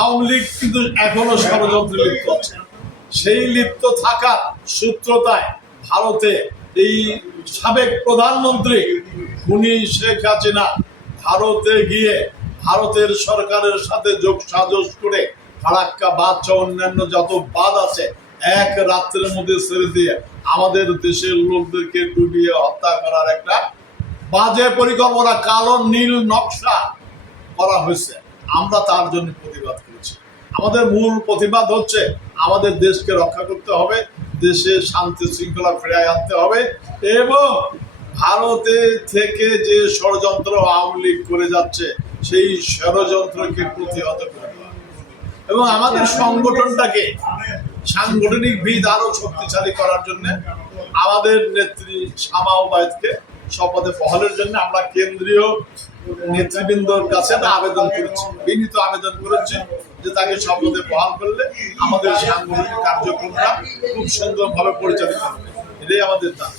আওয়ামী লীগ কিন্তু এখনো ষড়যন্ত্রে লিপ্ত আছে। সেই লিপ্ত থাকার সূত্রতায় ভারতে এই সাবেক প্রধানমন্ত্রী খুনি শেখ হাসিনা ভারতে গিয়ে ভারতের সরকারের সাথে যোগ সাজস করে ফারাক্কা বাঁধ সহ অন্যান্য যত বাঁধ আছে এক রাত্রের মধ্যে ছেড়ে দিয়ে আমাদের দেশের লোকদেরকে ডুবিয়ে হত্যা করার একটা বাজে পরিকল্পনা, কালো নীল নকশা করা হয়েছে। আমরা তার জন্য প্রতিবাদ করেছি। আমাদের মূল প্রতিবাদ হচ্ছে আমাদের দেশকে রক্ষা করতে হবে, দেশে শান্তি শৃঙ্খলা ফিরিয়ে আনতে হবে এবং ভারতে থেকে যে ষড়যন্ত্র আওয়ামী লীগ করে যাচ্ছে সেই ষড়যন্ত্রকে প্রতিহত করতে হবে এবং আমাদের সংগঠনটাকে সাংগঠনিক ভিত আরো শক্তিশালী করার জন্য আমাদের নেত্রী শামা ওবায়দকে শপথে বহালের জন্য আমরা কেন্দ্রীয় নেতৃবৃন্দর কাছে আবেদন করেছি, বিনীত আবেদন করেছি যে তাকে শপথে বহাল করলে আমাদের সাংগঠনিক কার্যক্রমটা খুব সুন্দরভাবে পরিচালিত হবে। এটাই আমাদের দাবি।